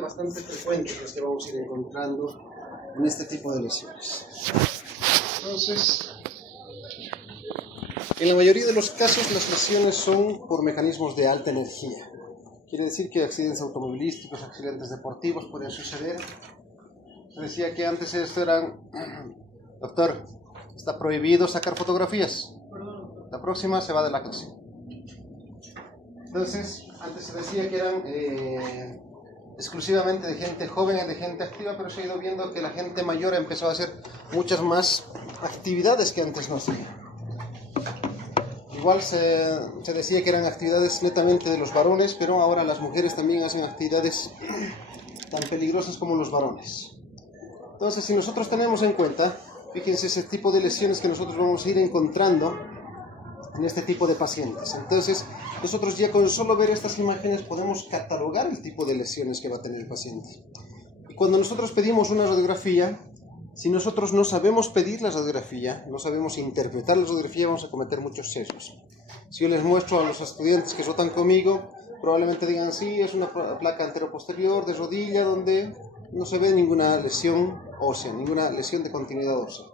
Bastante frecuentes las que vamos a ir encontrando en este tipo de lesiones. Entonces, en la mayoría de los casos las lesiones son por mecanismos de alta energía. Quiere decir que accidentes automovilísticos, accidentes deportivos pueden suceder. Se decía que antes esto eran... Doctor, está prohibido sacar fotografías. La próxima se va de la clase. Entonces, antes se decía que eran exclusivamente de gente joven y de gente activa, pero se ha ido viendo que la gente mayor ha empezado a hacer muchas más actividades que antes no hacía. Igual se decía que eran actividades netamente de los varones, pero ahora las mujeres también hacen actividades tan peligrosas como los varones. Entonces, si nosotros tenemos en cuenta, fíjense ese tipo de lesiones que nosotros vamos a ir encontrando en este tipo de pacientes. Entonces, nosotros ya con solo ver estas imágenes podemos catalogar el tipo de lesiones que va a tener el paciente. Y cuando nosotros pedimos una radiografía, si nosotros no sabemos pedir la radiografía, no sabemos interpretar la radiografía, vamos a cometer muchos sesgos. Si yo les muestro a los estudiantes que votan conmigo, probablemente digan, sí, es una placa anteroposterior de rodilla donde no se ve ninguna lesión ósea, ninguna lesión de continuidad ósea.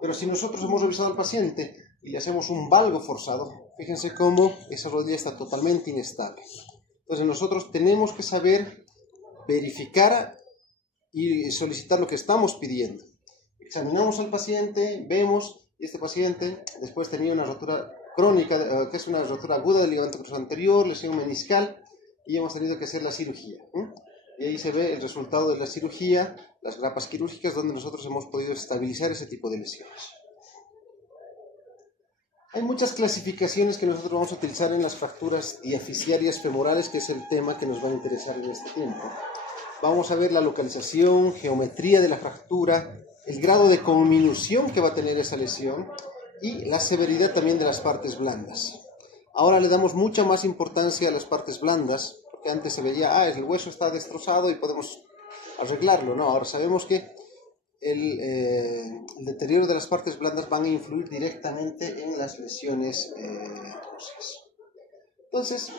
Pero si nosotros hemos revisado al paciente y le hacemos un valgo forzado, fíjense cómo esa rodilla está totalmente inestable. Entonces nosotros tenemos que saber verificar y solicitar lo que estamos pidiendo. Examinamos al paciente, vemos, y este paciente después tenía una rotura crónica, que es una rotura aguda del ligamento cruzado anterior, lesión meniscal, y hemos tenido que hacer la cirugía. Y ahí se ve el resultado de la cirugía, las grapas quirúrgicas, donde nosotros hemos podido estabilizar ese tipo de lesiones. Hay muchas clasificaciones que nosotros vamos a utilizar en las fracturas diafisiarias femorales, que es el tema que nos va a interesar en este tiempo. Vamos a ver la localización, geometría de la fractura, el grado de conminución que va a tener esa lesión y la severidad también de las partes blandas. Ahora le damos mucha más importancia a las partes blandas, porque antes se veía, el hueso está destrozado y podemos arreglarlo. No, ahora sabemos que el deterioro de las partes blandas van a influir directamente en las lesiones óseas. Entonces,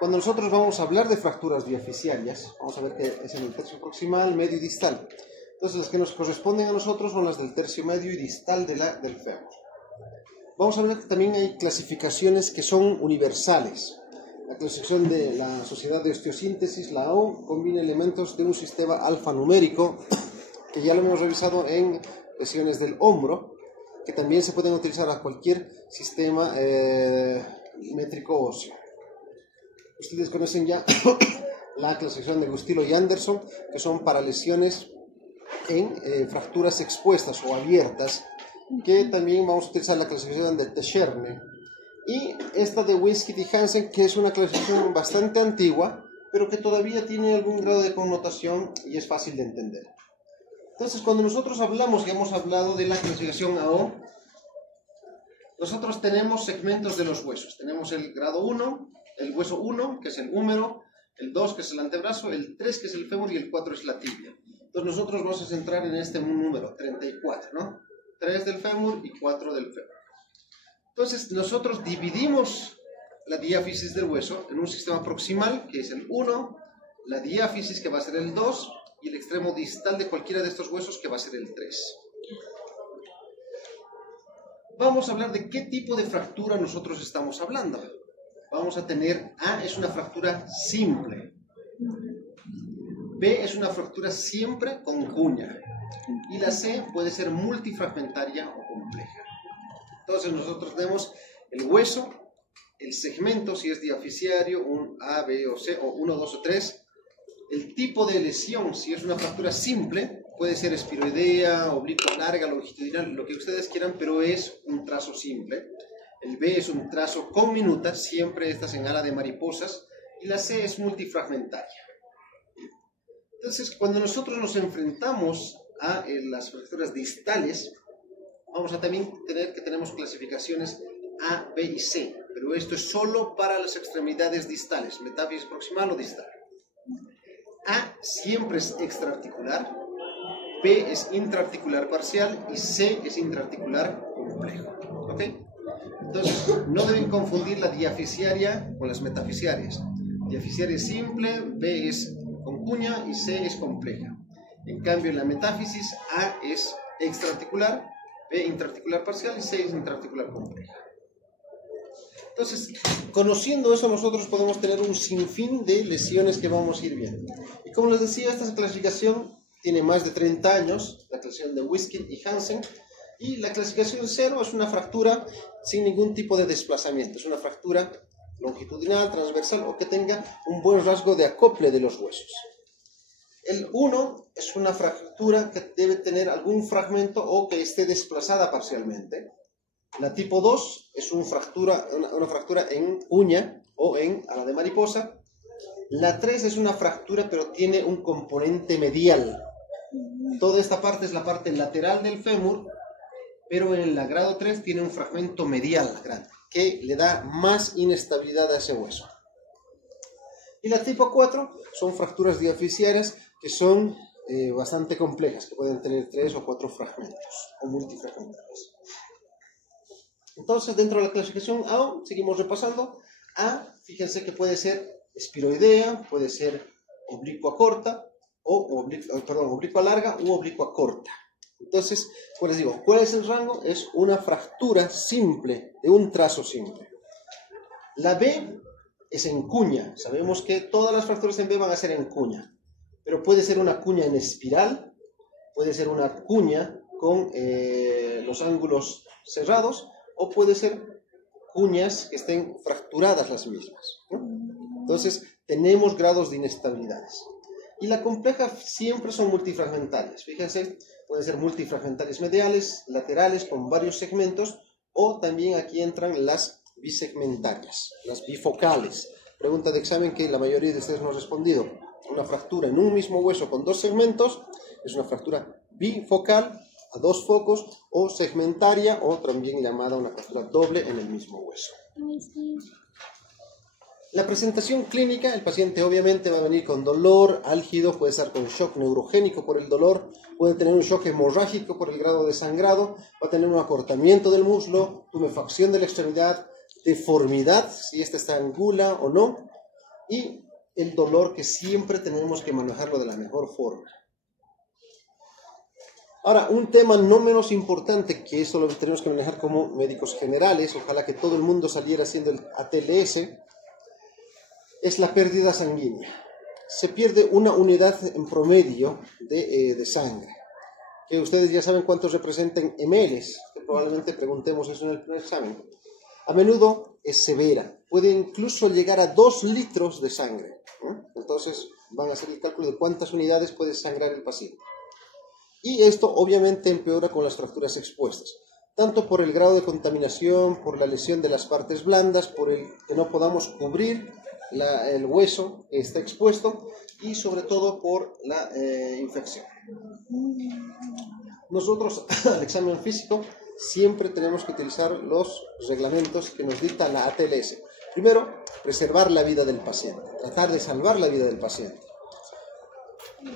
cuando nosotros vamos a hablar de fracturas diafisiarias, vamos a ver que es en el tercio proximal, medio y distal. Entonces, las que nos corresponden a nosotros son las del tercio medio y distal del fémur. Vamos a ver que también hay clasificaciones que son universales. La clasificación de la Sociedad de Osteosíntesis, la AO, combina elementos de un sistema alfanumérico, que ya lo hemos revisado en lesiones del hombro, que también se pueden utilizar a cualquier sistema métrico óseo. Ustedes conocen ya la clasificación de Gustilo y Anderson, que son para lesiones en fracturas expuestas o abiertas, que también vamos a utilizar la clasificación de Techerne. Y esta de Winskit y Hansen, que es una clasificación bastante antigua, pero que todavía tiene algún grado de connotación y es fácil de entender. Entonces, cuando nosotros hablamos, y hemos hablado de la clasificación AO, nosotros tenemos segmentos de los huesos. Tenemos el grado 1, el hueso 1, que es el húmero, el 2, que es el antebrazo, el 3, que es el fémur, y el 4 es la tibia. Entonces, nosotros vamos a centrar en este número, 34, ¿no? 3 del fémur y 4 del fémur. Entonces, nosotros dividimos la diáfisis del hueso en un sistema proximal, que es el 1, la diáfisis, que va a ser el 2, y el extremo distal de cualquiera de estos huesos, que va a ser el 3. Vamos a hablar de qué tipo de fractura nosotros estamos hablando. Vamos a tener, A es una fractura simple, B es una fractura siempre con cuña, y la C puede ser multifragmentaria o compleja. Entonces nosotros tenemos el hueso, el segmento, si es diafisiario, un A, B o C, o 1, 2 o 3, el tipo de lesión, si es una fractura simple, puede ser espiroidea, oblicua larga, longitudinal, lo que ustedes quieran, pero es un trazo simple. El B es un trazo con minuta, siempre estas en ala de mariposas, y la C es multifragmentaria. Entonces, cuando nosotros nos enfrentamos a las fracturas distales, vamos a también tener que tenemos clasificaciones A, B y C, pero esto es solo para las extremidades distales, metáfisis proximal o distal. A siempre es extraarticular, B es intraarticular parcial y C es intraarticular complejo. ¿Ok? Entonces, no deben confundir la diafisiaria con las metafisiarias. Diafisiaria es simple, B es con cuña y C es compleja. En cambio, en la metáfisis, A es extraarticular, B intraarticular parcial y C es intraarticular compleja. Entonces, conociendo eso, nosotros podemos tener un sinfín de lesiones que vamos a ir viendo. Y como les decía, esta clasificación tiene más de 30 años, la clasificación de Wiskin y Hansen, y la clasificación 0 es una fractura sin ningún tipo de desplazamiento, es una fractura longitudinal, transversal o que tenga un buen rasgo de acople de los huesos. El 1 es una fractura que debe tener algún fragmento o que esté desplazada parcialmente. La tipo 2 es una fractura en uña o en ala de mariposa. La 3 es una fractura pero tiene un componente medial. Toda esta parte es la parte lateral del fémur, pero en el grado 3 tiene un fragmento medial grande que le da más inestabilidad a ese hueso. Y la tipo 4 son fracturas diaficiarias que son bastante complejas, que pueden tener 3 o 4 fragmentos o multifragmentales. Entonces, dentro de la clasificación A, seguimos repasando. A, fíjense que puede ser espiroidea, puede ser oblicua corta, oblicua larga u oblicua corta. Entonces, pues les digo, ¿cuál es el rango? Es una fractura simple, de un trazo simple. La B es en cuña. Sabemos que todas las fracturas en B van a ser en cuña, pero puede ser una cuña en espiral, puede ser una cuña con los ángulos cerrados, o puede ser cuñas que estén fracturadas las mismas, ¿no? Entonces, tenemos grados de inestabilidades. Y la compleja siempre son multifragmentales. Fíjense, pueden ser multifragmentales mediales, laterales, con varios segmentos, o también aquí entran las bisegmentarias, las bifocales. Pregunta de examen que la mayoría de ustedes no han respondido. Una fractura en un mismo hueso con 2 segmentos es una fractura bifocal a 2 focos o segmentaria, o también llamada una fractura doble en el mismo hueso. La presentación clínica, el paciente obviamente va a venir con dolor álgido, puede estar con shock neurogénico por el dolor, puede tener un shock hemorrágico por el grado de sangrado, va a tener un acortamiento del muslo, tumefacción de la extremidad, deformidad, si esta está angula o no, y el dolor que siempre tenemos que manejarlo de la mejor forma. Ahora, un tema no menos importante, que eso lo tenemos que manejar como médicos generales, ojalá que todo el mundo saliera haciendo el ATLS, es la pérdida sanguínea. Se pierde una unidad en promedio de sangre, que ustedes ya saben cuántos representan ml, que probablemente preguntemos eso en el primer examen. A menudo es severa, puede incluso llegar a 2 litros de sangre, ¿no? Entonces van a hacer el cálculo de cuántas unidades puede sangrar el paciente. Y esto obviamente empeora con las fracturas expuestas, tanto por el grado de contaminación, por la lesión de las partes blandas, por el que no podamos cubrir el hueso que está expuesto y sobre todo por la infección. Nosotros al examen físico siempre tenemos que utilizar los reglamentos que nos dicta la ATLS. Primero, preservar la vida del paciente, tratar de salvar la vida del paciente.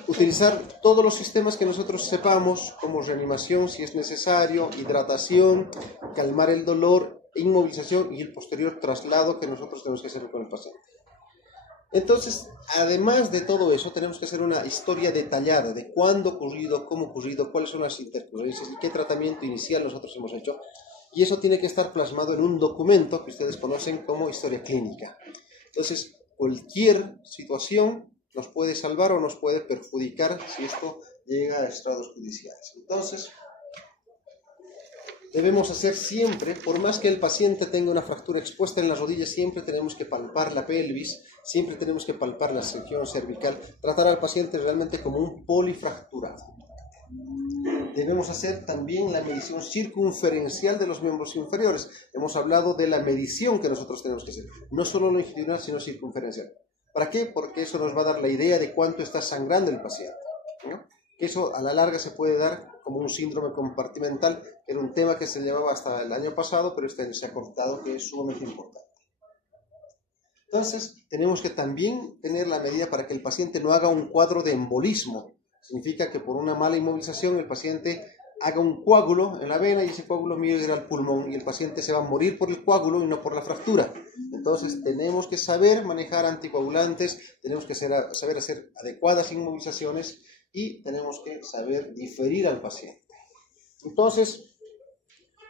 Utilizar todos los sistemas que nosotros sepamos, como reanimación si es necesario, hidratación, calmar el dolor, inmovilización y el posterior traslado que nosotros tenemos que hacer con el paciente. Entonces, además de todo eso, tenemos que hacer una historia detallada de cuándo ocurrido, cómo ocurrido, cuáles son las intercurrencias y qué tratamiento inicial nosotros hemos hecho. Y eso tiene que estar plasmado en un documento que ustedes conocen como historia clínica. Entonces, cualquier situación nos puede salvar o nos puede perjudicar si esto llega a estrados judiciales. Entonces, debemos hacer siempre, por más que el paciente tenga una fractura expuesta en la rodilla, siempre tenemos que palpar la pelvis, siempre tenemos que palpar la región cervical, tratar al paciente realmente como un polifracturado. Debemos hacer también la medición circunferencial de los miembros inferiores. Hemos hablado de la medición que nosotros tenemos que hacer, no solo longitudinal, sino circunferencial. ¿Para qué? Porque eso nos va a dar la idea de cuánto está sangrando el paciente, ¿no? Eso a la larga se puede dar como un síndrome compartimental, que era un tema que se llevaba hasta el año pasado, pero este año se ha cortado, que es sumamente importante. Entonces, tenemos que también tener la medida para que el paciente no haga un cuadro de embolismo. Significa que por una mala inmovilización el paciente haga un coágulo en la vena y ese coágulo migre al pulmón y el paciente se va a morir por el coágulo y no por la fractura. Entonces tenemos que saber manejar anticoagulantes, tenemos que saber hacer adecuadas inmovilizaciones y tenemos que saber diferir al paciente. Entonces,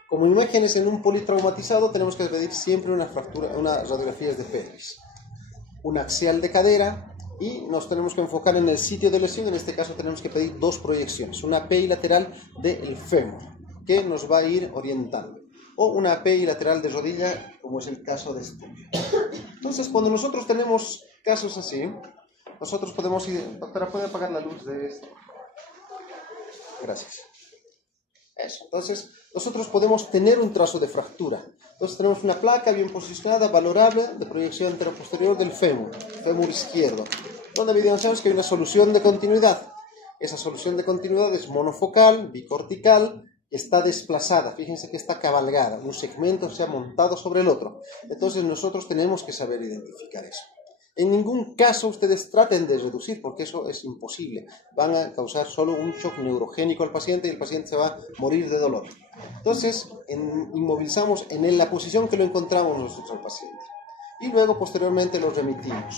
como imágenes en un politraumatizado tenemos que pedir siempre unas radiografías de pelvis, una axial de cadera, y nos tenemos que enfocar en el sitio de lesión. En este caso tenemos que pedir dos proyecciones, una API lateral del fémur, que nos va a ir orientando, o una API lateral de rodilla, como es el caso de este. Entonces, cuando nosotros tenemos casos así, nosotros podemos ir... Doctora, ¿puede apagar la luz de esto? Gracias. Eso. Entonces, nosotros podemos tener un trazo de fractura. Entonces, tenemos una placa bien posicionada, valorable, de proyección anteroposterior del fémur izquierdo, donde evidenciamos que hay una solución de continuidad. Esa solución de continuidad es monofocal, bicortical, que está desplazada. Fíjense que está cabalgada. Un segmento se ha montado sobre el otro. Entonces, nosotros tenemos que saber identificar eso. En ningún caso ustedes traten de reducir, porque eso es imposible. Van a causar solo un shock neurogénico al paciente y el paciente se va a morir de dolor. Entonces, inmovilizamos en la posición que lo encontramos nosotros al paciente. Y luego, posteriormente, lo remitimos.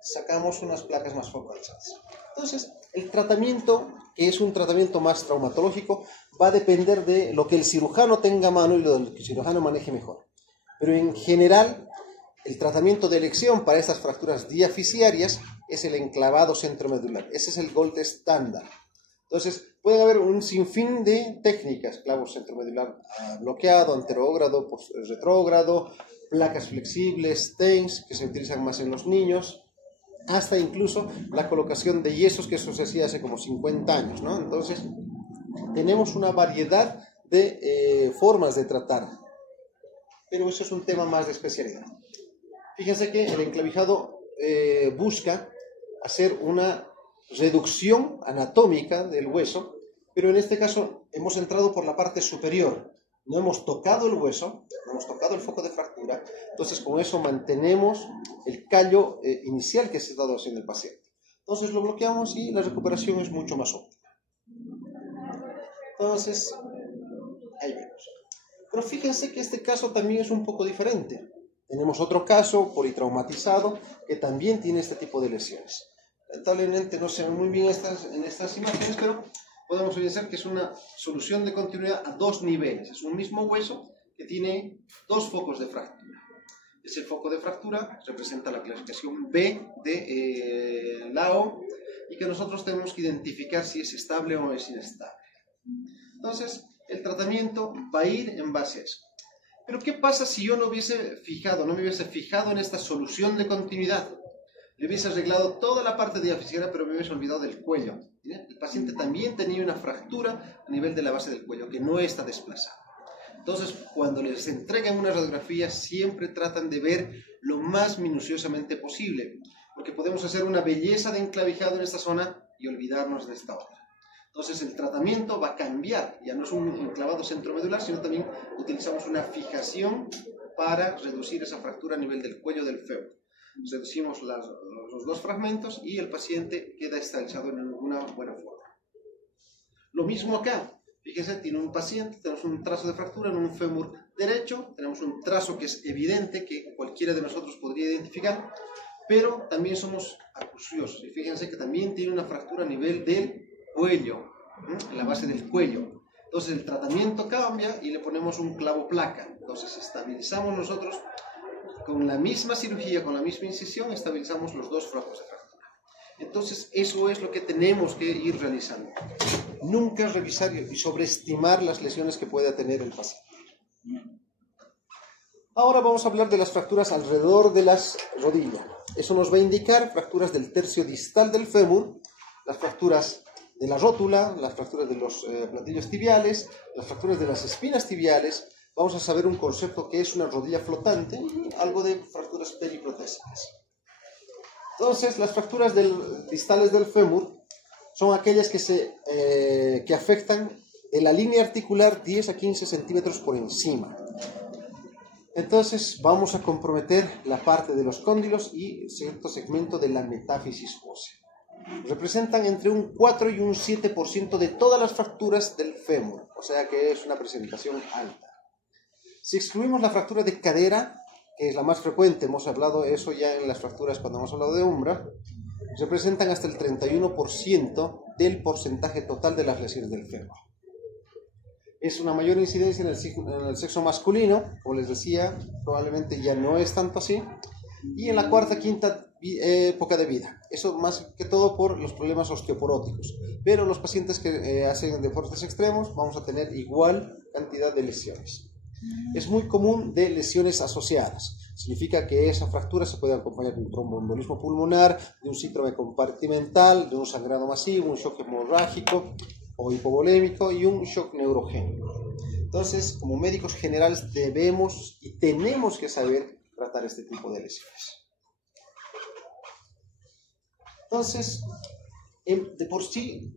Sacamos unas placas más focalizadas. Entonces, el tratamiento, que es un tratamiento más traumatológico, va a depender de lo que el cirujano tenga a mano y lo que el cirujano maneje mejor. Pero en general, el tratamiento de elección para estas fracturas diafisiarias es el enclavado centromedular. Ese es el gold estándar. Entonces, puede haber un sinfín de técnicas: clavo centromedular bloqueado, anterógrado, retrógrado, placas flexibles, TENS, que se utilizan más en los niños, hasta incluso la colocación de yesos, que eso se hacía hace como 50 años, ¿no? Entonces, tenemos una variedad de formas de tratar, pero eso es un tema más de especialidad. Fíjense que el enclavijado busca hacer una reducción anatómica del hueso, pero en este caso hemos entrado por la parte superior. No hemos tocado el hueso, no hemos tocado el foco de fractura, entonces con eso mantenemos el callo inicial que se ha estado haciendo el paciente. Entonces lo bloqueamos y la recuperación es mucho más óptima. Entonces, ahí vemos. Pero fíjense que este caso también es un poco diferente. Tenemos otro caso politraumatizado que también tiene este tipo de lesiones. Lamentablemente no se ven muy bien en estas imágenes, pero podemos evidenciar que es una solución de continuidad a dos niveles. Es un mismo hueso que tiene dos focos de fractura. Ese foco de fractura representa la clasificación B de Lao, y que nosotros tenemos que identificar si es estable o es inestable. Entonces, el tratamiento va a ir en base a eso. Pero ¿qué pasa si yo no me hubiese fijado en esta solución de continuidad? Le hubiese arreglado toda la parte diafisiaria, pero me hubiese olvidado del cuello. ¿Bien? El paciente también tenía una fractura a nivel de la base del cuello que no está desplazada. Entonces, cuando les entregan una radiografía, siempre tratan de ver lo más minuciosamente posible, porque podemos hacer una belleza de enclavijado en esta zona y olvidarnos de esta otra. Entonces el tratamiento va a cambiar, ya no es un enclavado centromedular, sino también utilizamos una fijación para reducir esa fractura a nivel del cuello del fémur. Reducimos los dos fragmentos y el paciente queda estabilizado en una buena forma. Lo mismo acá, fíjense, tiene un paciente, tenemos un trazo de fractura en un fémur derecho, tenemos un trazo que es evidente, que cualquiera de nosotros podría identificar, pero también somos acuciosos, y fíjense que también tiene una fractura a nivel del cuello, en la base del cuello. Entonces el tratamiento cambia y le ponemos un clavo placa. Entonces estabilizamos nosotros con la misma cirugía, con la misma incisión, estabilizamos los dos focos de fractura. Entonces eso es lo que tenemos que ir realizando. Nunca revisar y sobreestimar las lesiones que pueda tener el paciente. Ahora vamos a hablar de las fracturas alrededor de las rodillas. Eso nos va a indicar fracturas del tercio distal del fémur, las fracturas de la rótula, las fracturas de los platillos tibiales, las fracturas de las espinas tibiales. Vamos a saber un concepto que es una rodilla flotante y algo de fracturas periprotésicas. Entonces, las fracturas distales del fémur son aquellas que afectan de la línea articular 10 a 15 centímetros por encima. Entonces, vamos a comprometer la parte de los cóndilos y cierto segmento de la metáfisis ósea. representan entre un 4 y un 7% de todas las fracturas del fémur, o sea que es una presentación alta. Si excluimos la fractura de cadera, que es la más frecuente, hemos hablado de eso ya en las fracturas cuando hemos hablado de umbra, representan hasta el 31% del porcentaje total de las lesiones del fémur. Es una mayor incidencia en el sexo masculino, como les decía, probablemente ya no es tanto así, y en la cuarta, quinta época de vida. Eso más que todo por los problemas osteoporóticos. Pero los pacientes que hacen deportes extremos vamos a tener igual cantidad de lesiones. Es muy común de lesiones asociadas. Significa que esa fractura se puede acompañar de un tromboembolismo pulmonar, de un síndrome compartimental, de un sangrado masivo, un shock hemorrágico o hipovolémico y un shock neurogénico. Entonces, como médicos generales debemos y tenemos que saber tratar este tipo de lesiones. Entonces, de por sí,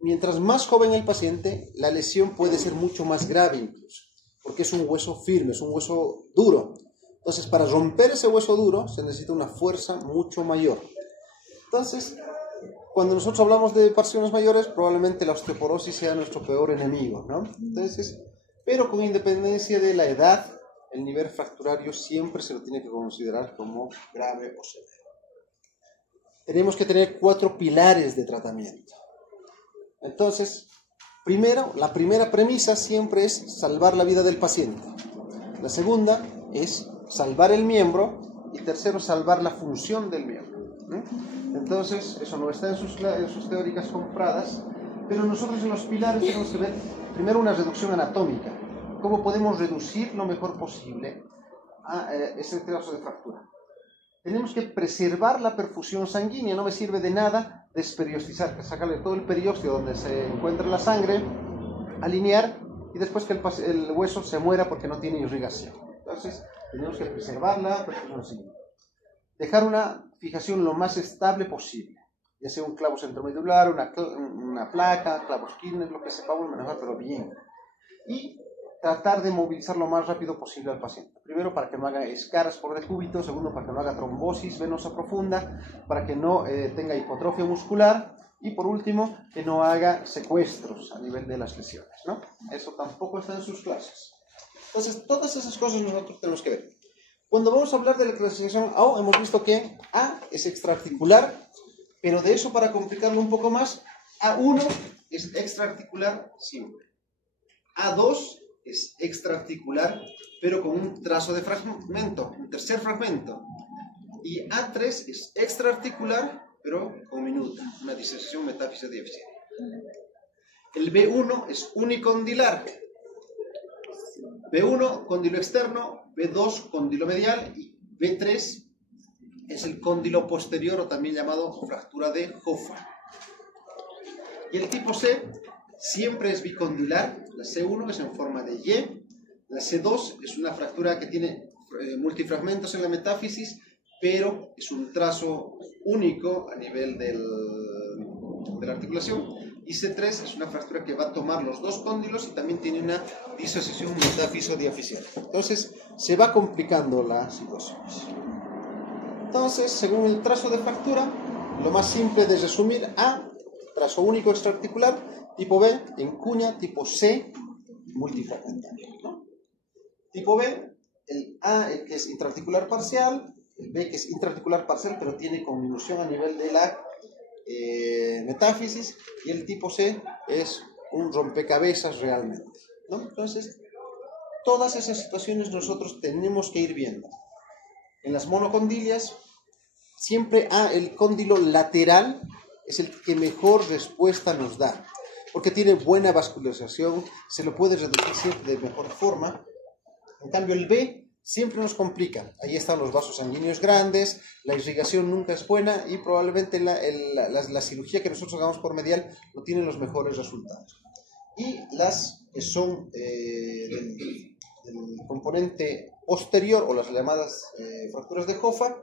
mientras más joven el paciente, la lesión puede ser mucho más grave incluso, porque es un hueso firme, es un hueso duro. Entonces, para romper ese hueso duro se necesita una fuerza mucho mayor. Entonces, cuando nosotros hablamos de personas mayores, probablemente la osteoporosis sea nuestro peor enemigo, ¿no? Entonces, pero con independencia de la edad, el nivel fracturario siempre se lo tiene que considerar como grave o severo. Tenemos que tener 4 pilares de tratamiento. Entonces, primero, la primera premisa siempre es salvar la vida del paciente. La segunda es salvar el miembro y tercero, salvar la función del miembro. Entonces, eso no está en sus teóricas compradas, pero nosotros en los pilares tenemos que ver primero una reducción anatómica. ¿Cómo podemos reducir lo mejor posible a ese caso de fractura? Tenemos que preservar la perfusión sanguínea. No me sirve de nada desperiostizar, sacarle todo el periósteo donde se encuentra la sangre, alinear y después que el hueso se muera porque no tiene irrigación. Entonces, tenemos que preservar la perfusión sanguínea. Dejar una fijación lo más estable posible, ya sea un clavo centromedular, una placa, clavos Kirner, lo que sepamos manejar, pero bien. Y tratar de movilizar lo más rápido posible al paciente. Primero, para que no haga escaras por decúbito. Segundo, para que no haga trombosis venosa profunda. Para que no tenga hipotrofia muscular. Y por último, que no haga secuestros a nivel de las lesiones, ¿no? Eso tampoco está en sus clases. Entonces, todas esas cosas nosotros tenemos que ver. Cuando vamos a hablar de la clasificación A, hemos visto que A es extraarticular, pero de eso, para complicarlo un poco más, A1 es extraarticular simple. A2 es extraarticular, pero con un trazo de fragmento, un tercer fragmento. Y A3 es extraarticular, pero con minuta, una disección metáfisa diaficial. El B1 es unicondilar. B1, cóndilo externo, B2, cóndilo medial, y B3 es el cóndilo posterior, o también llamado fractura de Hoffa. Y el tipo C siempre es bicondilar. La C1 es en forma de Y. La C2 es una fractura que tiene multifragmentos en la metáfisis, pero es un trazo único a nivel de la articulación. Y C3 es una fractura que va a tomar los dos cóndilos y también tiene una disociación metáfiso-diaficial. Entonces, se va complicando la situación. Entonces, según el trazo de fractura, lo más simple de resumir: A, trazo único extraarticular; tipo B, en cuña; tipo C, multifragmental, ¿no? Tipo B, el A, el que es intraarticular parcial; el B, que es intraarticular parcial, pero tiene conminución a nivel de la metáfisis; y el tipo C es un rompecabezas realmente, ¿no? Entonces, todas esas situaciones nosotros tenemos que ir viendo. En las monocondilias, siempre el cóndilo lateral es el que mejor respuesta nos da, porque tiene buena vascularización, se lo puede reducir siempre de mejor forma. En cambio, el B siempre nos complica. Ahí están los vasos sanguíneos grandes, la irrigación nunca es buena y probablemente la cirugía que nosotros hagamos por medial no tiene los mejores resultados. Y las que son del componente posterior, o las llamadas fracturas de Hoffa,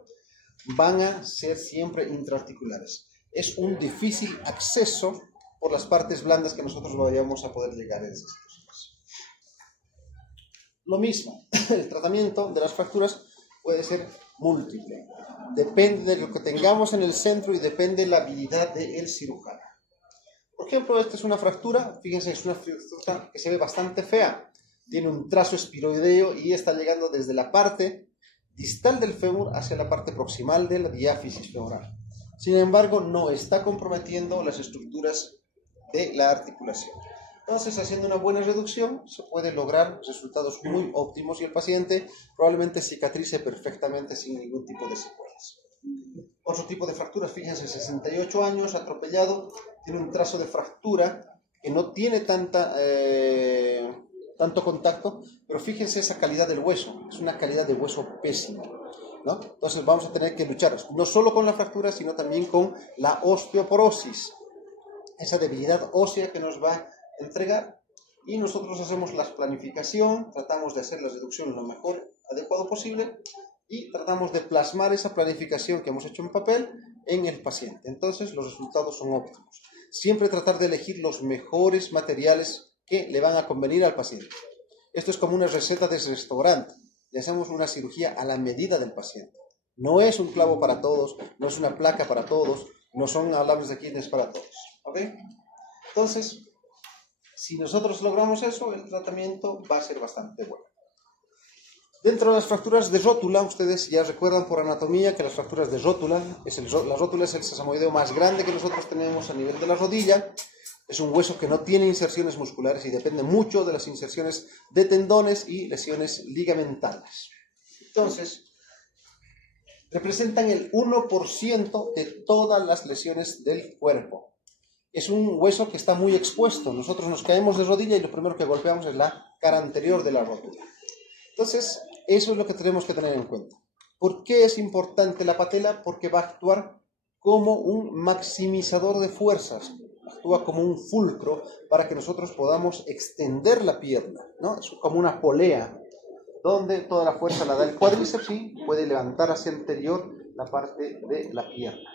van a ser siempre intraarticulares. Es un difícil acceso por las partes blandas que nosotros vayamos a poder llegar en esas situaciones. Lo mismo, el tratamiento de las fracturas puede ser múltiple. Depende de lo que tengamos en el centro y depende de la habilidad del cirujano. Por ejemplo, esta es una fractura, fíjense, es una fractura que se ve bastante fea. Tiene un trazo espiroideo y está llegando desde la parte distal del fémur hacia la parte proximal de la diáfisis femoral. Sin embargo, no está comprometiendo las estructuras de la articulación. Entonces, haciendo una buena reducción, se puede lograr resultados muy óptimos y el paciente probablemente cicatrice perfectamente sin ningún tipo de secuelas. Otro tipo de fracturas, fíjense, 68 años, atropellado, tiene un trazo de fractura que no tiene tanto contacto, pero fíjense esa calidad del hueso, es una calidad de hueso pésima, ¿no? Entonces vamos a tener que luchar no solo con la fractura, sino también con la osteoporosis, esa debilidad ósea que nos va a entregar, y nosotros hacemos la planificación, tratamos de hacer la reducción lo mejor adecuado posible y tratamos de plasmar esa planificación que hemos hecho en papel en el paciente. Entonces los resultados son óptimos. Siempre tratar de elegir los mejores materiales que le van a convenir al paciente. Esto es como una receta de restaurante. Le hacemos una cirugía a la medida del paciente. No es un clavo para todos, no es una placa para todos, no son alambres de Aquiles para todos. ¿Ok? Entonces, si nosotros logramos eso, el tratamiento va a ser bastante bueno. Dentro de las fracturas de rótula, ustedes ya recuerdan por anatomía que las fracturas de rótula, la rótula es el sesamoideo más grande que nosotros tenemos a nivel de la rodilla. Es un hueso que no tiene inserciones musculares y depende mucho de las inserciones de tendones y lesiones ligamentales. Entonces, representan el 1% de todas las lesiones del cuerpo. Es un hueso que está muy expuesto. Nosotros nos caemos de rodilla y lo primero que golpeamos es la cara anterior de la rótula. Entonces, eso es lo que tenemos que tener en cuenta. ¿Por qué es importante la patela? Porque va a actuar como un maximizador de fuerzas. Actúa como un fulcro para que nosotros podamos extender la pierna, ¿no? Es como una polea, donde toda la fuerza la da el cuádriceps y puede levantar hacia el anterior la parte de la pierna.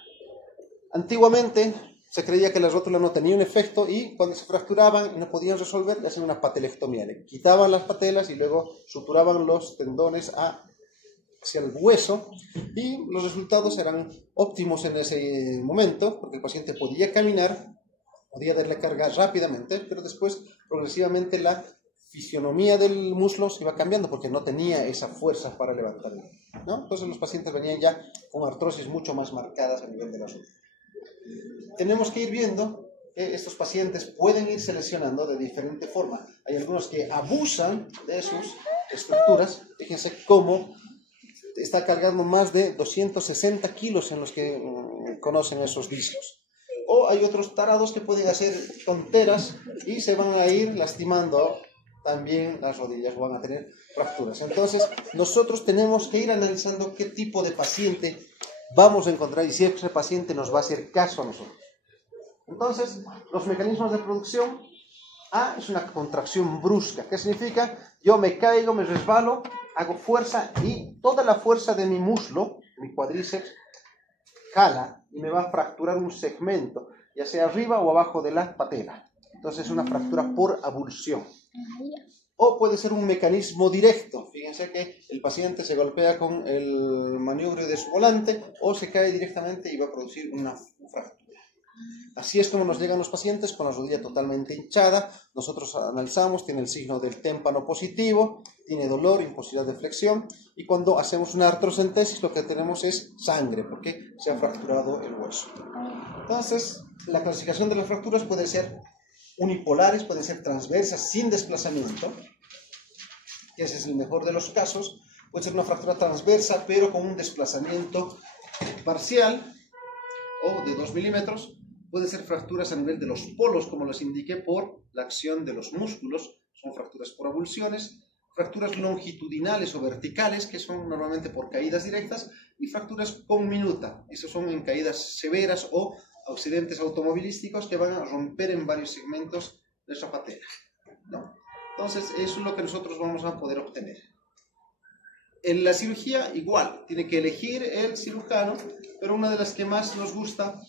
Antiguamente se creía que la rótula no tenía un efecto y cuando se fracturaban y no podían resolver, le hacían una patelectomía. Le quitaban las patelas y luego suturaban los tendones hacia el hueso y los resultados eran óptimos en ese momento porque el paciente podía caminar, podía darle carga rápidamente, pero después progresivamente la fisionomía del muslo se iba cambiando porque no tenía esa fuerza para levantarlo, ¿no? Entonces los pacientes venían ya con artrosis mucho más marcadas a nivel de la rodilla. Tenemos que ir viendo que estos pacientes pueden irse lesionando de diferente forma. Hay algunos que abusan de sus estructuras. Fíjense cómo está cargando más de 260 kilos en los que conocen esos discos. O hay otros tarados que pueden hacer tonteras y se van a ir lastimando también las rodillas, van a tener fracturas. Entonces, nosotros tenemos que ir analizando qué tipo de paciente vamos a encontrar y si ese paciente nos va a hacer caso a nosotros. Entonces, los mecanismos de producción, A es una contracción brusca. ¿Qué significa? Yo me caigo, me resbalo, hago fuerza y toda la fuerza de mi muslo, mi cuádriceps, jala y me va a fracturar un segmento, ya sea arriba o abajo de la patela. Entonces es una fractura por abulsión. O puede ser un mecanismo directo. Fíjense que el paciente se golpea con el maniobro de su volante o se cae directamente y va a producir una fractura. Así es como nos llegan los pacientes con la rodilla totalmente hinchada. Nosotros analizamos, tiene el signo del témpano positivo, tiene dolor, imposibilidad de flexión y cuando hacemos una artrocentesis lo que tenemos es sangre porque se ha fracturado el hueso. Entonces, la clasificación de las fracturas puede ser unipolares, pueden ser transversas sin desplazamiento, que ese es el mejor de los casos. Puede ser una fractura transversa pero con un desplazamiento parcial o de 2 milímetros. Puede ser fracturas a nivel de los polos, como les indiqué, por la acción de los músculos. Son fracturas por avulsiones. Fracturas longitudinales o verticales, que son normalmente por caídas directas. Y fracturas con minuta. Esas son en caídas severas o accidentes automovilísticos que van a romper en varios segmentos de esa patela, ¿no? Entonces, eso es lo que nosotros vamos a poder obtener. En la cirugía, igual. Tiene que elegir el cirujano, pero una de las que más nos gusta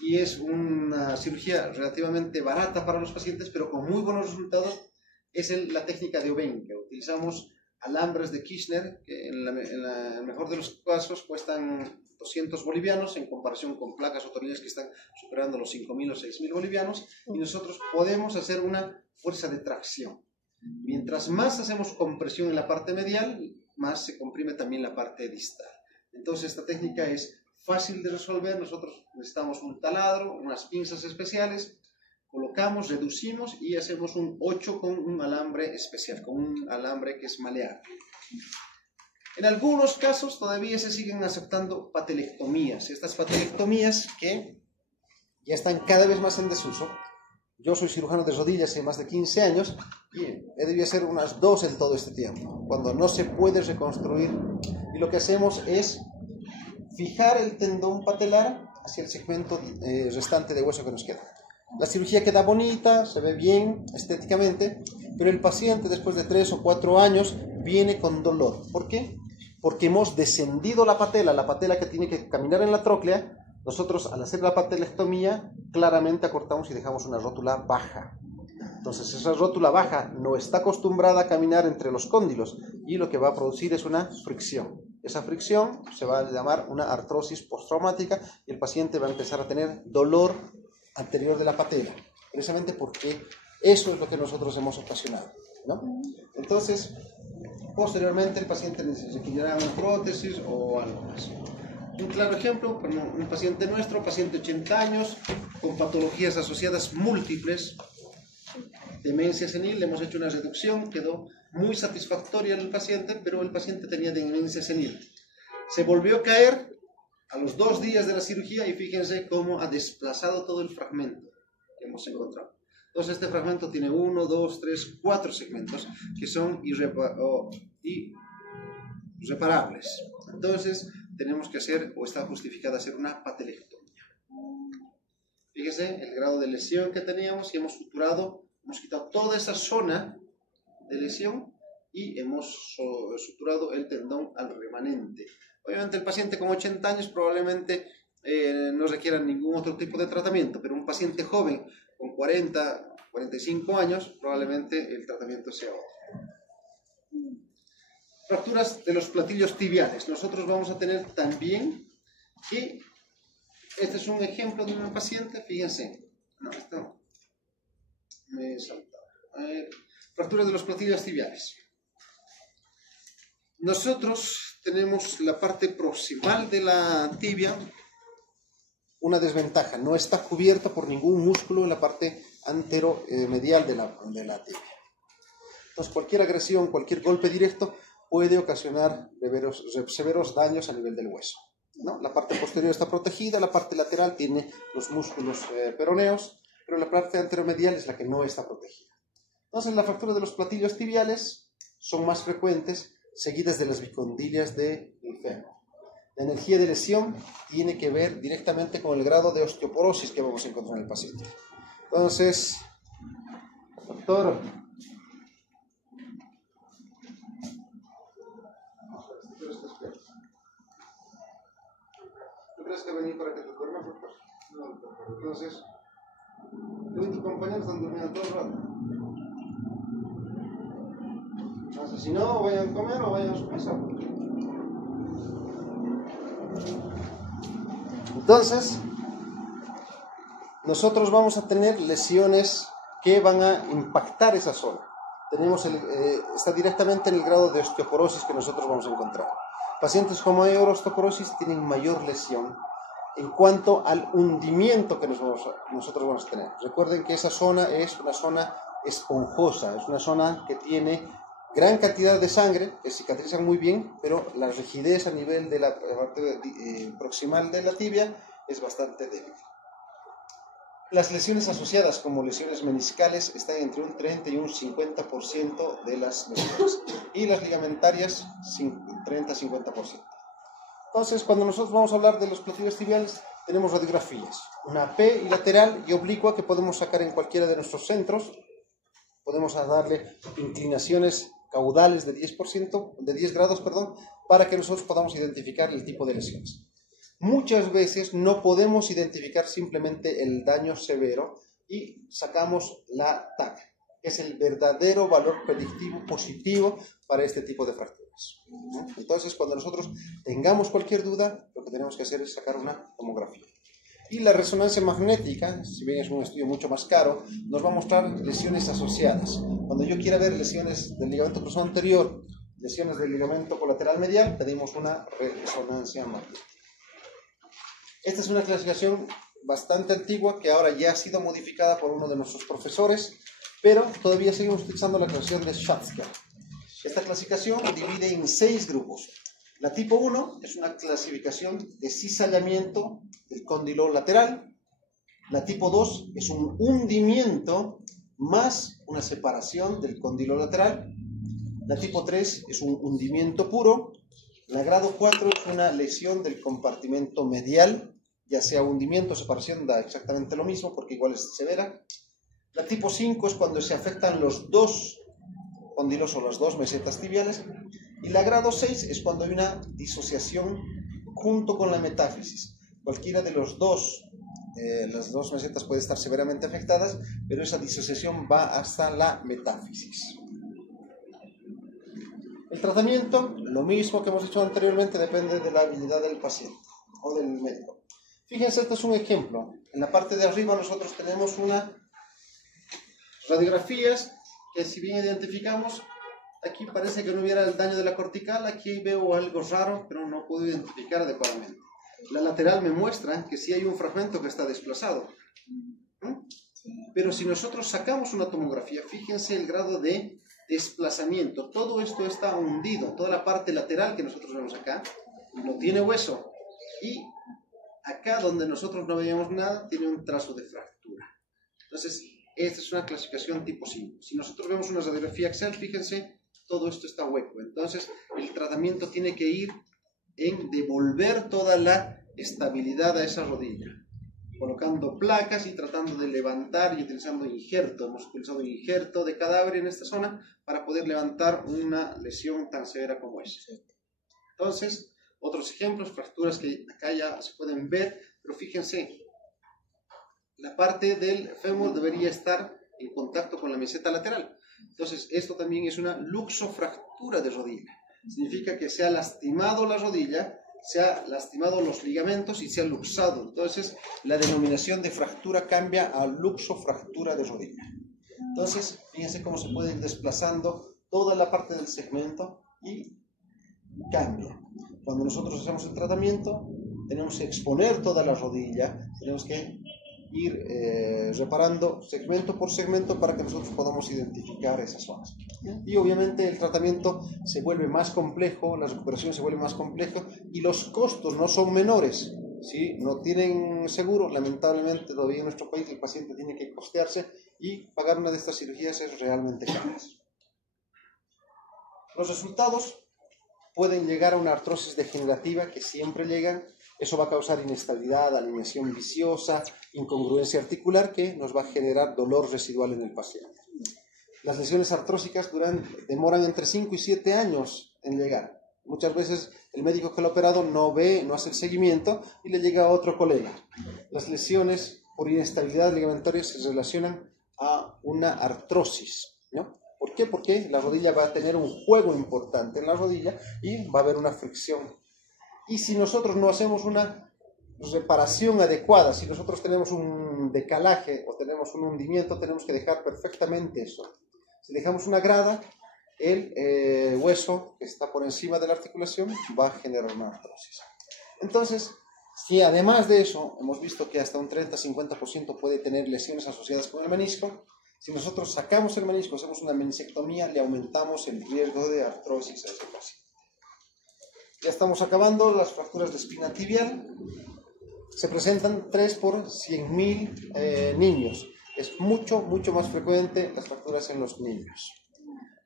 y es una cirugía relativamente barata para los pacientes, pero con muy buenos resultados, es la técnica de Obenga. Utilizamos alambres de Kirchner, que en el mejor de los casos cuestan 200 bolivianos en comparación con placas o tornillos que están superando los 5.000 o 6.000 bolivianos, y nosotros podemos hacer una fuerza de tracción. Mientras más hacemos compresión en la parte medial, más se comprime también la parte distal. Entonces esta técnica es fácil de resolver. Nosotros necesitamos un taladro, unas pinzas especiales, colocamos, reducimos y hacemos un 8 con un alambre especial, con un alambre que es maleable. En algunos casos todavía se siguen aceptando patelectomías. Estas patelectomías que ya están cada vez más en desuso. Yo soy cirujano de rodillas hace más de 15 años y he debido hacer unas 2 en todo este tiempo, cuando no se puede reconstruir. Y lo que hacemos es fijar el tendón patelar hacia el segmento restante de hueso que nos queda. La cirugía queda bonita, se ve bien estéticamente, pero el paciente después de 3 o 4 años viene con dolor. ¿Por qué? Porque hemos descendido la patela que tiene que caminar en la tróclea. Nosotros al hacer la patelectomía claramente acortamos y dejamos una rótula baja. Entonces esa rótula baja no está acostumbrada a caminar entre los cóndilos y lo que va a producir es una fricción. Esa fricción se va a llamar una artrosis postraumática y el paciente va a empezar a tener dolor anterior de la patela, precisamente porque eso es lo que nosotros hemos ocasionado, ¿no? Entonces, posteriormente el paciente requerirá una prótesis o algo más. Un claro ejemplo, un paciente nuestro, paciente de 80 años, con patologías asociadas múltiples, demencia senil, le hemos hecho una reducción, quedó muy satisfactoria el paciente, pero el paciente tenía demencia senil. Se volvió a caer a los 2 días de la cirugía y fíjense cómo ha desplazado todo el fragmento que hemos encontrado. Entonces este fragmento tiene 1, 2, 3, 4 segmentos que son irreparables. Entonces tenemos que hacer, o está justificada hacer, una patelectomía. Fíjense el grado de lesión que teníamos y hemos suturado, hemos quitado toda esa zona de lesión y hemos suturado el tendón al remanente. Obviamente el paciente con 80 años probablemente no requiera ningún otro tipo de tratamiento, pero un paciente joven con 40, 45 años probablemente el tratamiento sea otro. Fracturas de los platillos tibiales. Nosotros vamos a tener también que, este es un ejemplo de una paciente, fíjense, no, esto me he saltado. Fracturas de los platillos tibiales. Nosotros tenemos la parte proximal de la tibia, una desventaja, no está cubierta por ningún músculo en la parte anteromedial de la tibia. Entonces cualquier agresión, cualquier golpe directo puede ocasionar severos daños a nivel del hueso, ¿no? La parte posterior está protegida, la parte lateral tiene los músculos peroneos, pero la parte anteromedial es la que no está protegida. Entonces la fractura de los platillos tibiales son más frecuentes, seguidas de las bicondilias del fémur. La energía de lesión tiene que ver directamente con el grado de osteoporosis que vamos a encontrar en el paciente. Entonces, doctor, ¿tú crees que venir para que te duermas, doctor? No, doctor. Entonces, tú y tu compañero están durmiendo todo el rato. Entonces, si no, vayan a comer o vayan a su casa. Entonces, nosotros vamos a tener lesiones que van a impactar esa zona. Está directamente en el grado de osteoporosis que nosotros vamos a encontrar. Pacientes con mayor osteoporosis tienen mayor lesión en cuanto al hundimiento que nosotros vamos a tener. Recuerden que esa zona es una zona esponjosa, es una zona que tiene gran cantidad de sangre, que cicatriza muy bien, pero la rigidez a nivel de la parte proximal de la tibia es bastante débil. Las lesiones asociadas como lesiones meniscales están entre un 30 y un 50% de las lesiones, y las ligamentarias 30-50%. Entonces, cuando nosotros vamos a hablar de los platillos tibiales, tenemos radiografías, una P lateral y oblicua que podemos sacar en cualquiera de nuestros centros. Podemos darle inclinaciones caudales de 10 grados, para que nosotros podamos identificar el tipo de lesiones. Muchas veces no podemos identificar simplemente el daño severo y sacamos la TAC, que es el verdadero valor predictivo positivo para este tipo de fracturas. Entonces, cuando nosotros tengamos cualquier duda, lo que tenemos que hacer es sacar una tomografía. Y la resonancia magnética, si bien es un estudio mucho más caro, nos va a mostrar lesiones asociadas. Cuando yo quiera ver lesiones del ligamento cruzado anterior, lesiones del ligamento colateral medial, pedimos una resonancia magnética. Esta es una clasificación bastante antigua que ahora ya ha sido modificada por uno de nuestros profesores, pero todavía seguimos utilizando la clasificación de Schatzker. Esta clasificación divide en 6 grupos. La tipo 1 es una clasificación de cizallamiento del cóndilo lateral. La tipo 2 es un hundimiento más una separación del cóndilo lateral. La tipo 3 es un hundimiento puro. La grado 4 es una lesión del compartimento medial, ya sea hundimiento o separación, da exactamente lo mismo porque igual es severa. La tipo 5 es cuando se afectan los dos cóndilos o las dos mesetas tibiales. Y la grado 6 es cuando hay una disociación junto con la metáfisis. Cualquiera de los dos, las dos mesetas puede estar severamente afectadas, pero esa disociación va hasta la metáfisis. El tratamiento, lo mismo que hemos dicho anteriormente, depende de la habilidad del paciente o del médico. Fíjense, este es un ejemplo. En la parte de arriba nosotros tenemos unas radiografías que, si bien identificamos, aquí parece que no hubiera el daño de la cortical, aquí veo algo raro, pero no puedo identificar adecuadamente. La lateral me muestra que sí hay un fragmento que está desplazado. Pero si nosotros sacamos una tomografía, fíjense el grado de desplazamiento. Todo esto está hundido, toda la parte lateral que nosotros vemos acá, no tiene hueso. Y acá donde nosotros no veíamos nada, tiene un trazo de fractura. Entonces, esta es una clasificación tipo 5. Si nosotros vemos una radiografía axial, fíjense, todo esto está hueco. Entonces, el tratamiento tiene que ir en devolver toda la estabilidad a esa rodilla, colocando placas y tratando de levantar y utilizando injerto. Hemos utilizado injerto de cadáver en esta zona para poder levantar una lesión tan severa como esa. Entonces, otros ejemplos, fracturas que acá ya se pueden ver, pero fíjense, la parte del fémur debería estar en contacto con la meseta lateral. Entonces, esto también es una luxofractura de rodilla. Significa que se ha lastimado la rodilla, se ha lastimado los ligamentos y se ha luxado. Entonces, la denominación de fractura cambia a luxofractura de rodilla. Entonces, fíjense cómo se puede ir desplazando toda la parte del segmento y cambia. Cuando nosotros hacemos el tratamiento, tenemos que exponer toda la rodilla, tenemos que ir reparando segmento por segmento para que nosotros podamos identificar esas zonas. Y obviamente el tratamiento se vuelve más complejo, la recuperación se vuelve más compleja y los costos no son menores. Si no tienen seguro, lamentablemente todavía en nuestro país el paciente tiene que costearse y pagar una de estas cirugías es realmente caro. Los resultados pueden llegar a una artrosis degenerativa que siempre llegan. Eso va a causar inestabilidad, alineación viciosa, incongruencia articular que nos va a generar dolor residual en el paciente. Las lesiones artrósicas demoran entre 5 y 7 años en llegar. Muchas veces el médico que lo ha operado no ve, no hace el seguimiento y le llega a otro colega. Las lesiones por inestabilidad ligamentaria se relacionan a una artrosis, ¿no? ¿Por qué? Porque la rodilla va a tener un juego importante en la rodilla y va a haber una fricción. Y si nosotros no hacemos una reparación adecuada, si nosotros tenemos un decalaje o tenemos un hundimiento, tenemos que dejar perfectamente eso. Si dejamos una grada, el hueso que está por encima de la articulación va a generar una artrosis. Entonces, si además de eso hemos visto que hasta un 30-50% puede tener lesiones asociadas con el menisco, si nosotros sacamos el menisco, hacemos una meniscectomía, le aumentamos el riesgo de artrosis a ese paciente. Ya estamos acabando. Las fracturas de espina tibial se presentan 3 por 100.000 niños. Es mucho más frecuente las fracturas en los niños.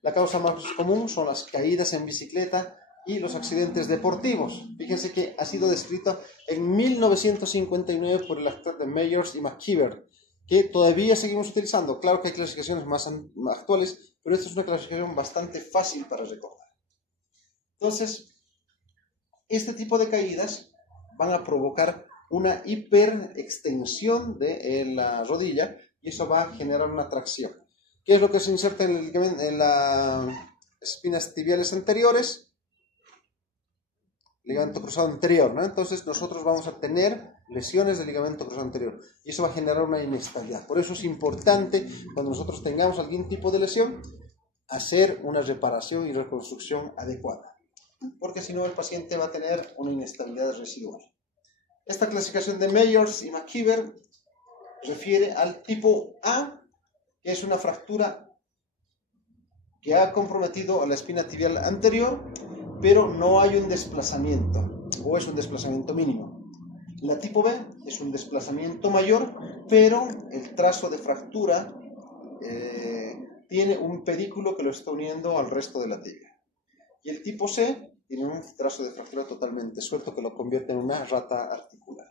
La causa más común son las caídas en bicicleta y los accidentes deportivos. Fíjense que ha sido descrito en 1959 por el actor de Meyers y McKeever, que todavía seguimos utilizando. Claro que hay clasificaciones más actuales, pero esta es una clasificación bastante fácil para recordar. Entonces, este tipo de caídas van a provocar una hiperextensión de la rodilla y eso va a generar una tracción. ¿Qué es lo que se inserta en la espinas tibiales anteriores, ligamento cruzado anterior, ¿no? Entonces nosotros vamos a tener lesiones del ligamento cruzado anterior y eso va a generar una inestabilidad. Por eso es importante, cuando nosotros tengamos algún tipo de lesión, hacer una reparación y reconstrucción adecuada, porque si no el paciente va a tener una inestabilidad residual. Esta clasificación de Meyers y McKeever refiere al tipo A, que es una fractura que ha comprometido a la espina tibial anterior, pero no hay un desplazamiento, o es un desplazamiento mínimo. La tipo B es un desplazamiento mayor, pero el trazo de fractura tiene un pedículo que lo está uniendo al resto de la tibia. Y el tipo C tiene un trazo de fractura totalmente suelto que lo convierte en una rata articular.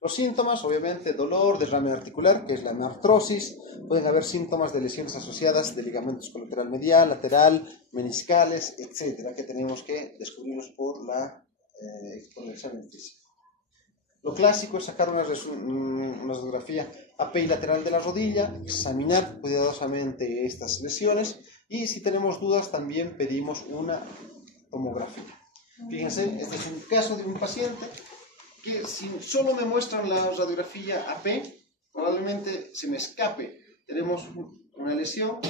Los síntomas, obviamente, dolor, derrame articular, que es la artrosis. Pueden haber síntomas de lesiones asociadas de ligamentos colateral medial, lateral, meniscales, etcétera, que tenemos que descubrirlos por el examen físico. Lo clásico es sacar una radiografía API lateral de la rodilla, examinar cuidadosamente estas lesiones y si tenemos dudas también pedimos una tomografía. Fíjense, este es un caso de un paciente que si solo me muestran la radiografía AP, probablemente se me escape. Tenemos una lesión,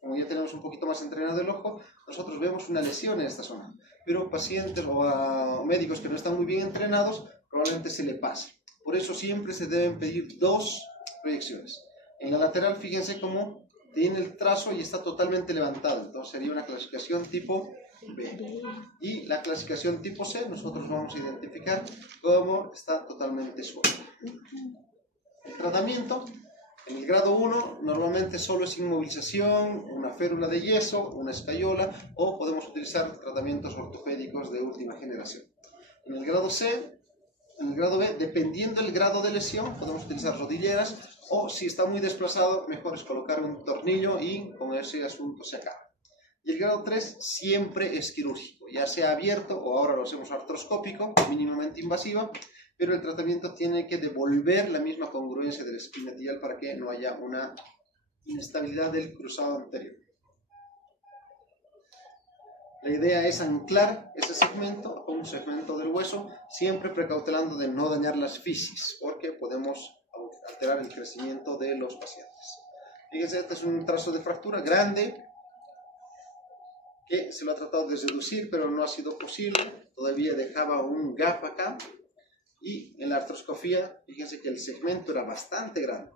como ya tenemos un poquito más entrenado el ojo, nosotros vemos una lesión en esta zona. Pero pacientes o médicos que no están muy bien entrenados, probablemente se le pase. Por eso siempre se deben pedir dos proyecciones. En la lateral, fíjense cómo tiene el trazo y está totalmente levantado. Entonces sería una clasificación tipo B. Y la clasificación tipo C, nosotros vamos a identificar cómo está totalmente suelto. El tratamiento, en el grado 1, normalmente solo es inmovilización, una férula de yeso, una escayola, o podemos utilizar tratamientos ortopédicos de última generación. En el grado C, en el grado B, dependiendo del grado de lesión, podemos utilizar rodilleras, o si está muy desplazado, mejor es colocar un tornillo y con ese asunto se acaba. Y el grado 3 siempre es quirúrgico, ya sea abierto o ahora lo hacemos artroscópico, mínimamente invasiva, pero el tratamiento tiene que devolver la misma congruencia de la espina tibial para que no haya una inestabilidad del cruzado anterior. La idea es anclar ese segmento a un segmento del hueso, siempre precautelando de no dañar las fisis, porque podemos alterar el crecimiento de los pacientes. Fíjense, este es un trazo de fractura grande, que se lo ha tratado de reducir, pero no ha sido posible. Todavía dejaba un gap acá. Y en la artroscopía, fíjense que el segmento era bastante grande.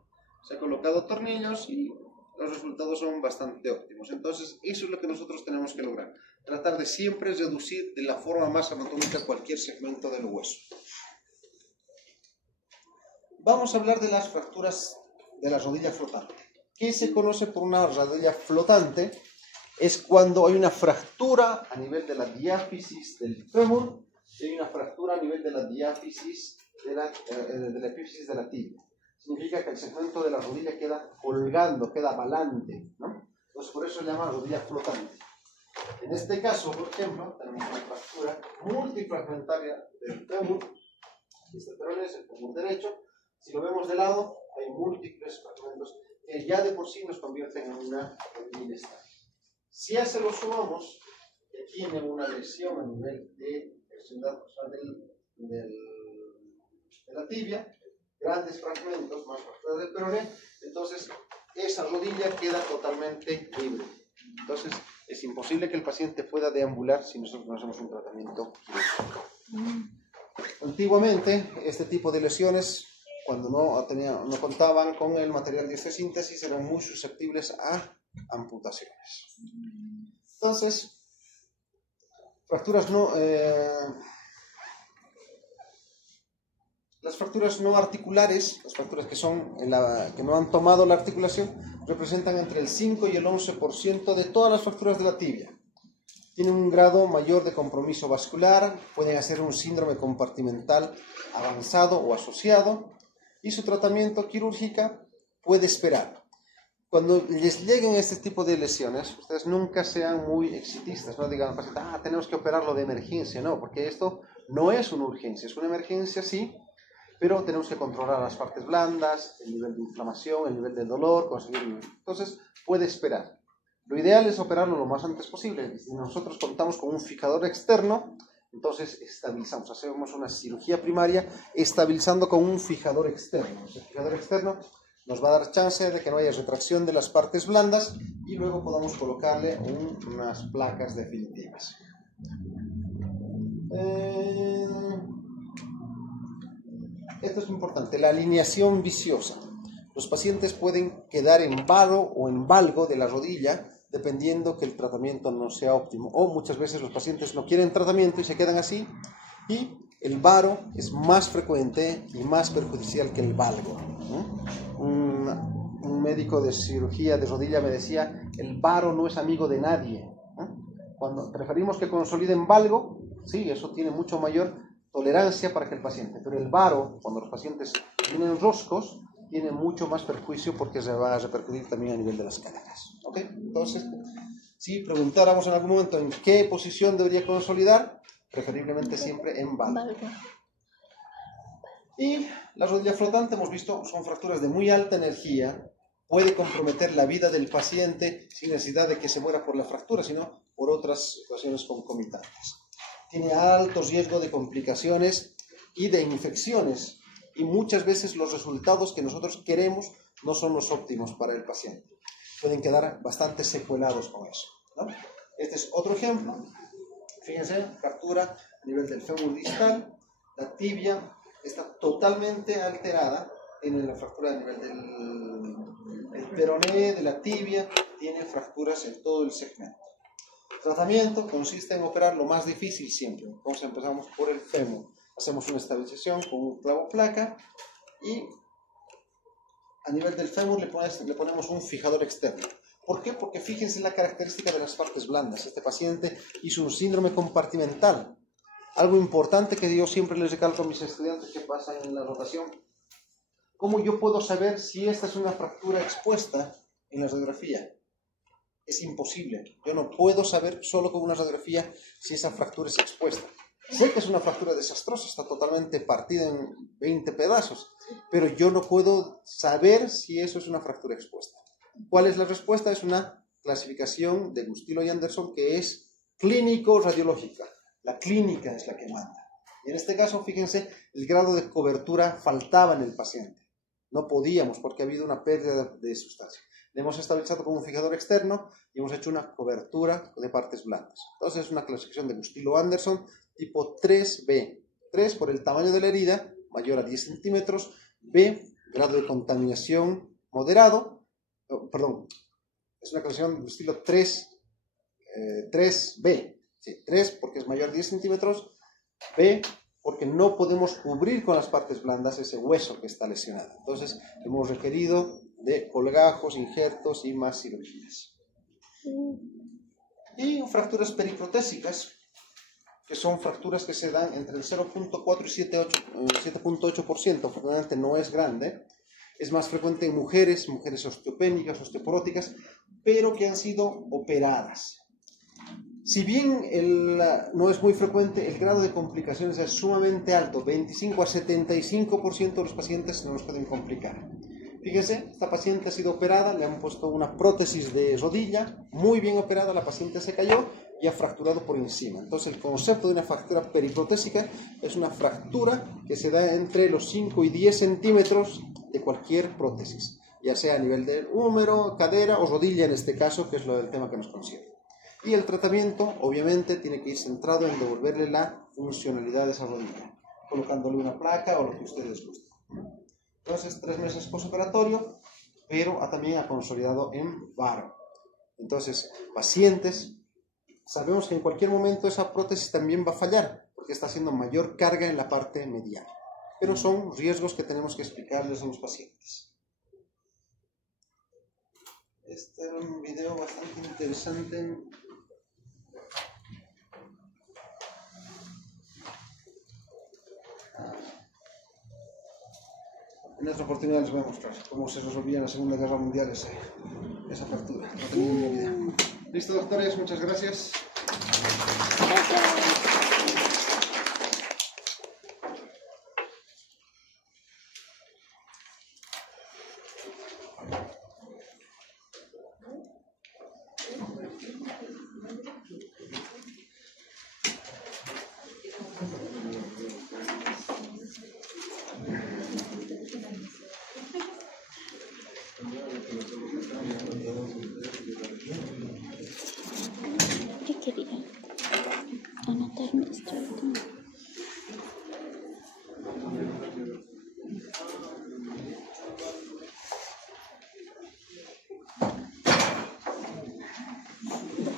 Se ha colocado tornillos y los resultados son bastante óptimos. Entonces, eso es lo que nosotros tenemos que lograr. Tratar de siempre reducir de la forma más anatómica cualquier segmento del hueso. Vamos a hablar de las fracturas de la rodilla flotante. ¿Qué se conoce por una rodilla flotante? Es cuando hay una fractura a nivel de la diáfisis del fémur y hay una fractura a nivel de la diáfisis de la epífisis de la tibia. Significa que el segmento de la rodilla queda colgando, queda balante, ¿no? Entonces por eso se llama rodilla flotante. En este caso, por ejemplo, tenemos una fractura multifragmentaria del fémur. Este peroné es el fémur derecho. Si lo vemos de lado, hay múltiples fragmentos que ya de por sí nos convierten en una rodilla inestable. Si a se lo sumamos, que tiene una lesión a nivel de extremidad de la tibia, grandes fragmentos, más fracturas del peroné, entonces esa rodilla queda totalmente libre. Entonces es imposible que el paciente pueda deambular si nosotros no hacemos un tratamiento quirúrgico. Antiguamente, este tipo de lesiones, cuando no contaban con el material de osteosíntesis, eran muy susceptibles a amputaciones. Entonces, las fracturas no articulares, las fracturas que no han tomado la articulación, representan entre el 5 y el 11% de todas las fracturas de la tibia. Tienen un grado mayor de compromiso vascular, pueden hacer un síndrome compartimental avanzado o asociado, y su tratamiento quirúrgico puede esperar. Cuando les lleguen este tipo de lesiones, ustedes nunca sean muy exitistas, no digan al paciente, tenemos que operarlo de emergencia, no, porque esto no es una urgencia, es una emergencia sí, pero tenemos que controlar las partes blandas, el nivel de inflamación, el nivel de dolor, conseguirlo. Entonces puede esperar. Lo ideal es operarlo lo más antes posible. Si nosotros contamos con un fijador externo, entonces estabilizamos, hacemos una cirugía primaria estabilizando con un fijador externo. Ese fijador externo nos va a dar chance de que no haya retracción de las partes blandas y luego podamos colocarle unas placas definitivas. Esto es importante, la alineación viciosa. Los pacientes pueden quedar en varo o en valgo de la rodilla dependiendo que el tratamiento no sea óptimo. O muchas veces los pacientes no quieren tratamiento y se quedan así. Y el varo es más frecuente y más perjudicial que el valgo, ¿no? Un médico de cirugía de rodilla me decía, el varo no es amigo de nadie, ¿no? Cuando preferimos que consoliden valgo, sí, eso tiene mucho mayor tolerancia para que el paciente, pero el varo, cuando los pacientes tienen roscos, tiene mucho más perjuicio porque se va a repercutir también a nivel de las caderas. ¿Ok? Entonces, si preguntáramos en algún momento en qué posición debería consolidar, preferiblemente siempre en valgo. Y la rodilla flotante, hemos visto, son fracturas de muy alta energía, puede comprometer la vida del paciente sin necesidad de que se muera por la fractura, sino por otras situaciones concomitantes. Tiene alto riesgo de complicaciones y de infecciones, y muchas veces los resultados que nosotros queremos no son los óptimos para el paciente. Pueden quedar bastante secuelados con eso, ¿no? Este es otro ejemplo. Fíjense, fractura a nivel del fémur distal, la tibia está totalmente alterada, tiene la fractura a nivel del peroné, de la tibia, tiene fracturas en todo el segmento. El tratamiento consiste en operar lo más difícil siempre. Entonces empezamos por el fémur. Hacemos una estabilización con un clavo placa y a nivel del fémur le ponemos un fijador externo. ¿Por qué? Porque fíjense la característica de las partes blandas. Este paciente hizo un síndrome compartimental. Algo importante que yo siempre les recalco a mis estudiantes que pasan en la rotación. ¿Cómo yo puedo saber si esta es una fractura expuesta en la radiografía? Es imposible. Yo no puedo saber solo con una radiografía si esa fractura es expuesta. Sé que es una fractura desastrosa, está totalmente partida en 20 pedazos, pero yo no puedo saber si eso es una fractura expuesta. ¿Cuál es la respuesta? Es una clasificación de Gustilo y Anderson que es clínico-radiológica. La clínica es la que manda. Y en este caso, fíjense, el grado de cobertura faltaba en el paciente. No podíamos porque ha habido una pérdida de sustancia. Le hemos estabilizado con un fijador externo y hemos hecho una cobertura de partes blandas. Entonces es una clasificación de Gustilo-Anderson tipo 3B. 3 por el tamaño de la herida, mayor a 10 centímetros. B, grado de contaminación moderado. Perdón, es una clasificación de estilo 3B. Sí, 3 porque es mayor a 10 centímetros. B porque no podemos cubrir con las partes blandas ese hueso que está lesionado. Entonces hemos requerido de colgajos, injertos y más cirugías. Y fracturas periprotésicas, que son fracturas que se dan entre el 0.4 y 7.8%, afortunadamente no es grande, es más frecuente en mujeres osteopénicas, osteoporóticas, pero que han sido operadas. Si bien no es muy frecuente, el grado de complicaciones es sumamente alto, 25 a 75% de los pacientes no nos pueden complicar. Fíjense, esta paciente ha sido operada, le han puesto una prótesis de rodilla, muy bien operada, la paciente se cayó y ha fracturado por encima. Entonces el concepto de una fractura periprotésica es una fractura que se da entre los 5 y 10 centímetros de cualquier prótesis, ya sea a nivel del húmero, cadera o rodilla en este caso, que es lo del tema que nos concierne. Y el tratamiento, obviamente, tiene que ir centrado en devolverle la funcionalidad de esa rodilla, colocándole una placa o lo que ustedes gusten. Entonces, 3 meses postoperatorio, pero también ha consolidado en varo. Entonces, pacientes, sabemos que en cualquier momento esa prótesis también va a fallar, porque está haciendo mayor carga en la parte medial. Pero son riesgos que tenemos que explicarles a los pacientes. Este era un video bastante interesante. En otra oportunidad les voy a mostrar cómo se resolvía en la Segunda Guerra Mundial esa fractura. No tenía ni idea. Listo, doctores, muchas gracias.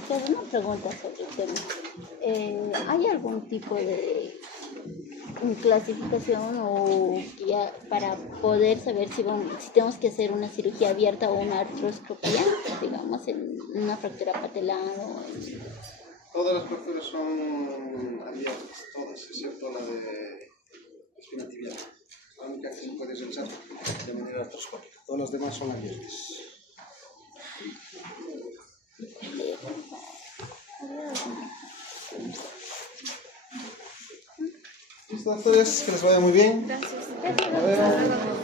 Doctor, una pregunta sobre el tema. ¿Hay algún tipo de clasificación o guía para poder saber si tenemos que hacer una cirugía abierta o una artroscopia, digamos, en una fractura patelar o Todas las fracturas son abiertas, todas, excepto la de espina tibial. La única que se puede realizar de manera artroscópica. Todas las demás son abiertas. Listo, doctores, que les vaya muy bien. Gracias. Hasta luego.